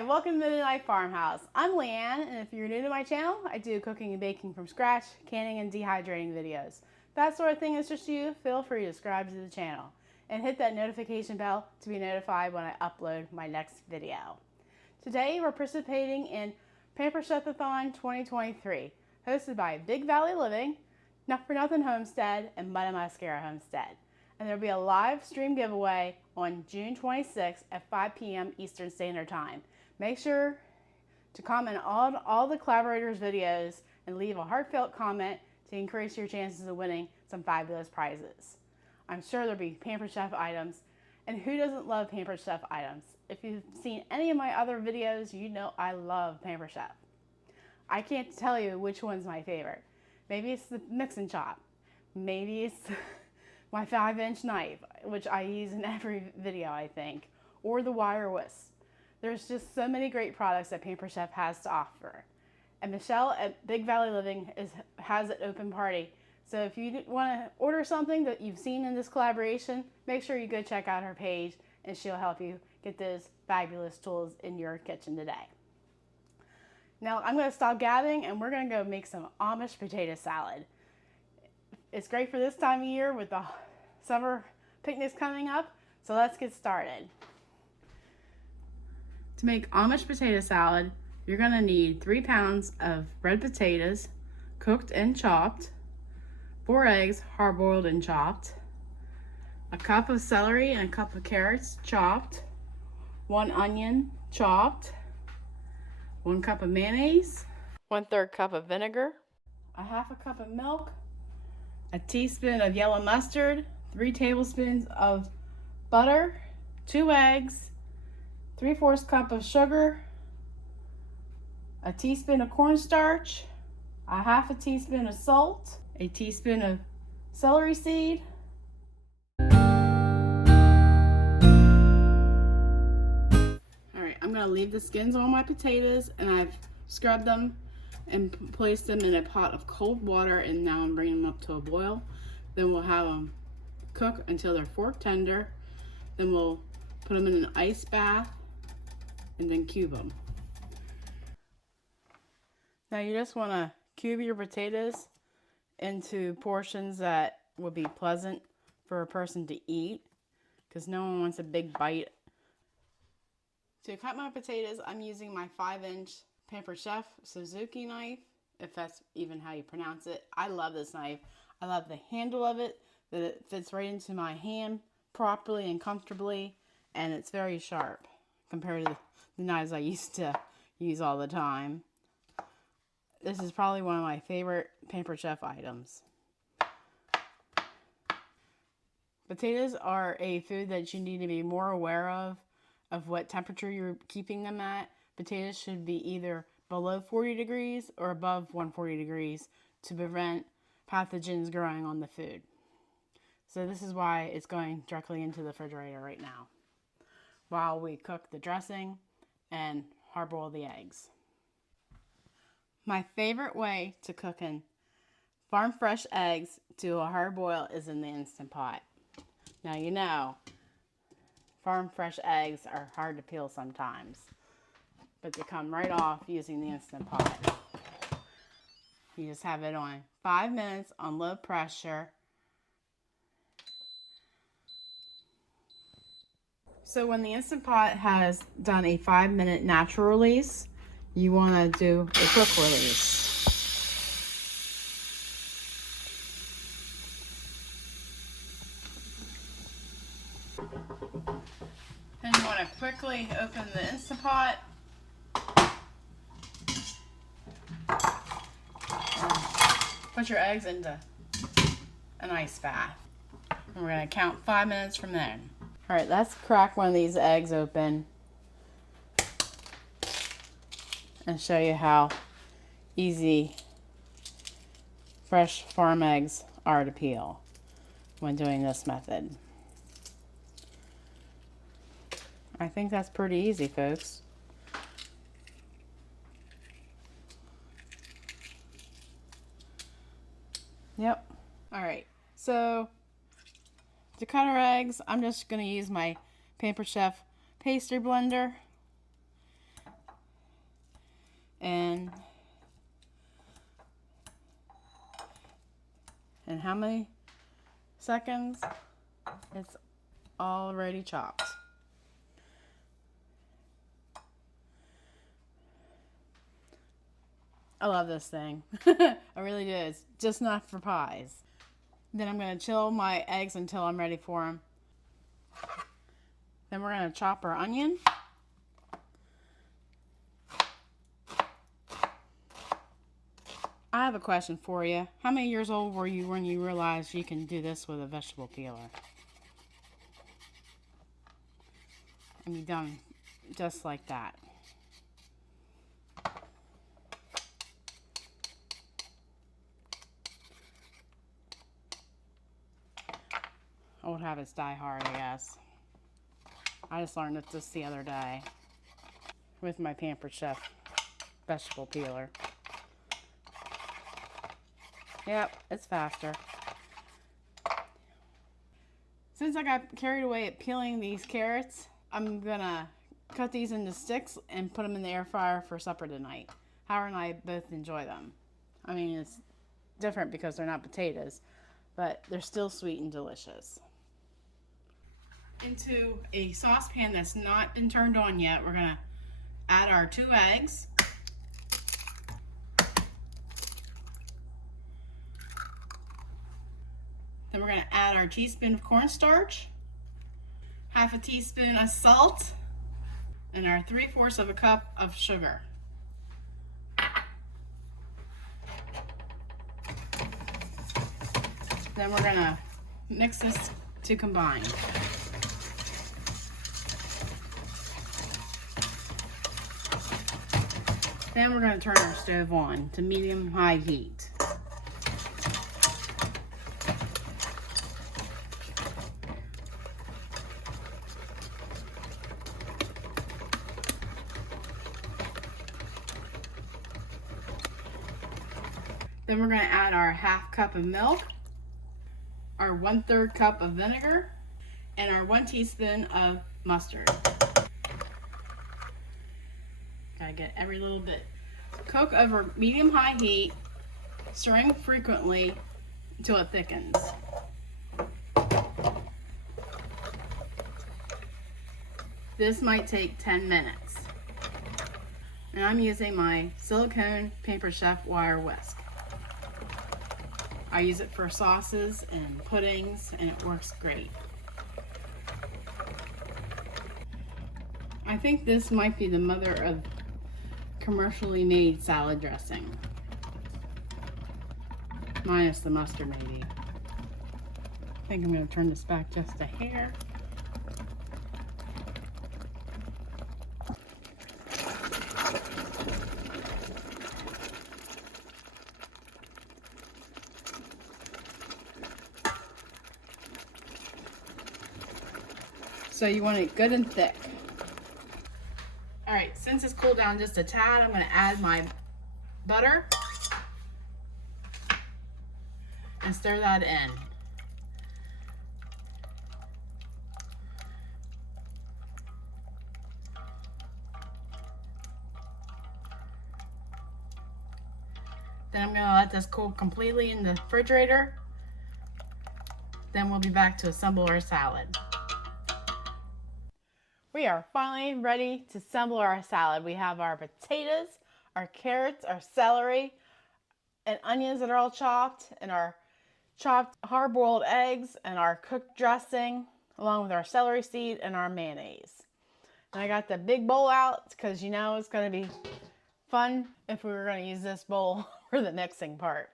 Hi, welcome to Midnight Farmhouse. I'm Leanne, and if you're new to my channel, I do cooking and baking from scratch, canning and dehydrating videos. If that sort of thing is just you, feel free to subscribe to the channel and hit that notification bell to be notified when I upload my next video. Today we're participating in Pampered Chef-a-thon 2023, hosted by Big Valley Living, Not for Nothing Homestead, and Mudda Mascara Homestead. And there'll be a live stream giveaway on June 26th at 5 p.m. Eastern Standard Time. Make sure to comment on all the collaborators' videos and leave a heartfelt comment to increase your chances of winning some fabulous prizes. I'm sure there'll be Pampered Chef items, and who doesn't love Pampered Chef items? If you've seen any of my other videos, you know I love Pampered Chef. I can't tell you which one's my favorite. Maybe it's the mix and chop. Maybe it's my 5-inch knife, which I use in every video, I think, or the wire whisk. There's just so many great products that Pampered Chef has to offer. And Michelle at Big Valley Living has an open party. So if you want to order something that you've seen in this collaboration, make sure you go check out her page and she'll help you get those fabulous tools in your kitchen today. Now I'm going to stop gabbing and we're going to go make some Amish potato salad. It's great for this time of year with the summer picnics coming up, so let's get started. To make Amish potato salad, you're going to need 3 pounds of red potatoes, cooked and chopped, 4 eggs, hard-boiled and chopped, a cup of celery and a cup of carrots chopped, 1 onion chopped, 1 cup of mayonnaise, 1/3 cup of vinegar, a 1/2 cup of milk, a teaspoon of yellow mustard, 3 tablespoons of butter, 2 eggs, 3/4 cup of sugar, a teaspoon of cornstarch, a 1/2 teaspoon of salt, a teaspoon of celery seed, Alright, I'm going to leave the skins on my potatoes, and I've scrubbed them and placed them in a pot of cold water, and now I'm bringing them up to a boil. Then we'll have them cook until they're fork tender. Then we'll put them in an ice bath and then cube them. Now you just want to cube your potatoes into portions that would be pleasant for a person to eat, because no one wants a big bite. To cut my potatoes, I'm using my 5-inch Pampered Chef Suzuki knife, if that's even how you pronounce it. I love this knife. I love the handle of it, that it fits right into my hand properly and comfortably, and it's very sharp compared to the knives I used to use all the time. This is probably one of my favorite Pampered Chef items. Potatoes are a food that you need to be more aware of what temperature you're keeping them at. Potatoes should be either below 40 degrees or above 140 degrees to prevent pathogens growing on the food. So this is why it's going directly into the refrigerator right now, while we cook the dressing and hard-boil the eggs. My favorite way to cook in farm fresh eggs to a hard boil is in the Instant Pot. Now you know, farm fresh eggs are hard to peel sometimes, but they come right off using the Instant Pot. You just have it on 5 minutes on low pressure. So when the Instant Pot has done a 5-minute natural release, you want to do a quick release. Then you want to quickly open the Instant Pot. Put your eggs into an ice bath. And we're going to count 5 minutes from then. Alright, let's crack one of these eggs open and show you how easy fresh farm eggs are to peel when doing this method. I think that's pretty easy, folks. Yep. Alright, so to cut our eggs, I'm just going to use my Pampered Chef pastry blender. And in how many seconds? It's already chopped. I love this thing. I really do. It's just not for pies. Then I'm going to chill my eggs until I'm ready for them. Then we're going to chop our onion. I have a question for you. How many years old were you when you realized you can do this with a vegetable peeler? And be done just like that. Old habits die hard, I guess. I just learned it just the other day with my Pampered Chef vegetable peeler. Yep, it's faster. Since I got carried away at peeling these carrots, I'm gonna cut these into sticks and put them in the air fryer for supper tonight. Howard and I both enjoy them. I mean, it's different because they're not potatoes, but they're still sweet and delicious. Into a saucepan that's not been turned on yet, we're gonna add our 2 eggs. Then we're going to add our teaspoon of cornstarch, half a teaspoon of salt, and our 3/4 of a cup of sugar. Then we're going to mix this to combine. Then we're going to turn our stove on to medium-high heat. Then we're going to add our 1/2 cup of milk, our 1/3 cup of vinegar, and our 1 teaspoon of mustard. Gotta get every little bit. Cook over medium-high heat, stirring frequently until it thickens. This might take 10 minutes. And I'm using my silicone Pampered Chef wire whisk. I use it for sauces and puddings, and it works great. I think this might be the mother of commercially made salad dressing. Minus the mustard, maybe. I think I'm going to turn this back just a hair. So you want it good and thick. All right, since it's cooled down just a tad, I'm going to add my butter and stir that in. Then I'm going to let this cool completely in the refrigerator. Then we'll be back to assemble our salad. We are finally ready to assemble our salad. We have our potatoes, our carrots, our celery, and onions that are all chopped, and our chopped hard-boiled eggs, and our cooked dressing, along with our celery seed and our mayonnaise. And I got the big bowl out because you know it's going to be fun if we were going to use this bowl for the mixing part.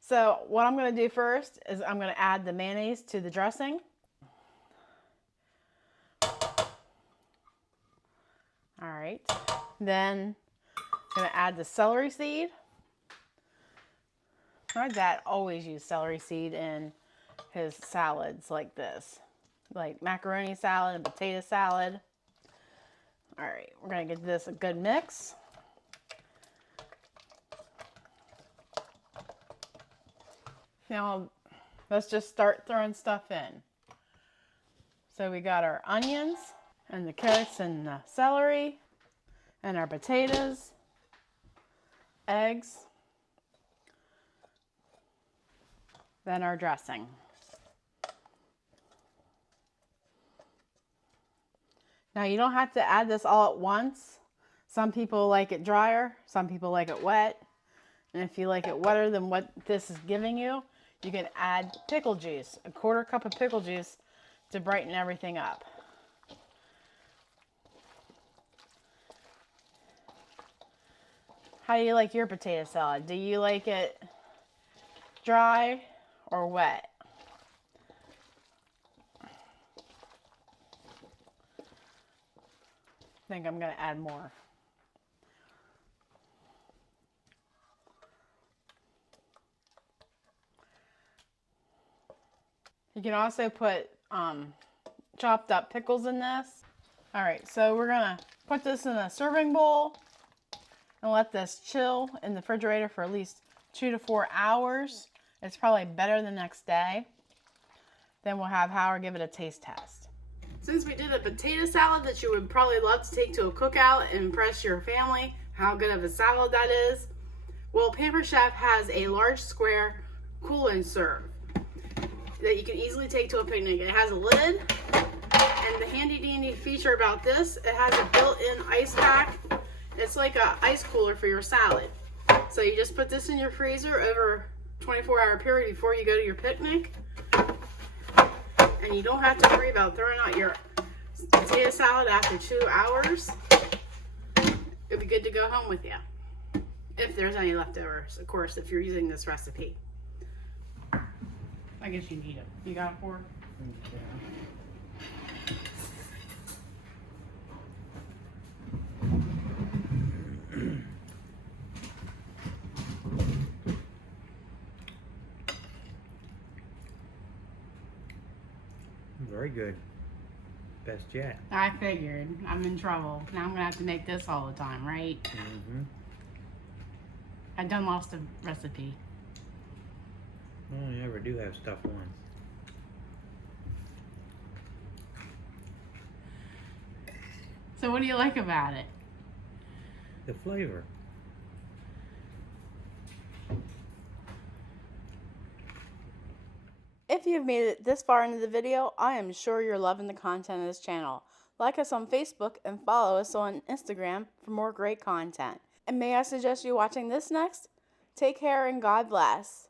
So what I'm going to do first is I'm going to add the mayonnaise to the dressing. All right, then I'm going to add the celery seed. My dad always used celery seed in his salads like this, like macaroni salad and potato salad. All right, we're going to give this a good mix. Now, let's just start throwing stuff in. So we got our onions, and the carrots and the celery, and our potatoes. eggs, then our dressing. Now you don't have to add this all at once. Some people like it drier, some people like it wet. And if you like it wetter than what this is giving you, you can add pickle juice, a 1/4 cup of pickle juice to brighten everything up. How do you like your potato salad? Do you like it dry or wet? I think I'm going to add more. You can also put chopped up pickles in this. All right, so we're going to put this in a serving bowl and let this chill in the refrigerator for at least 2 to 4 hours. It's probably better the next day. Then we'll have Howard give it a taste test. Since we did a potato salad that you would probably love to take to a cookout and impress your family how good of a salad that is, well, Pampered Chef has a large square cool and serve that you can easily take to a picnic. It has a lid, and the handy dandy feature about this, it has a built-in ice pack. It's like an ice cooler for your salad. So you just put this in your freezer over a 24-hour period before you go to your picnic. And you don't have to worry about throwing out your potato salad after 2 hours. It'll be good to go home with you. If there's any leftovers, of course, if you're using this recipe. I guess you need it. You got it for her? Very good. Best yet. I figured. I'm in trouble. Now I'm going to have to make this all the time, right? Mm-hmm. I done lost a recipe. Well, you never do have stuff once. So what do you like about it? The flavor. If you've made it this far into the video, I am sure you're loving the content of this channel. Like us on Facebook and follow us on Instagram for more great content. And may I suggest you watching this next? Take care and God bless.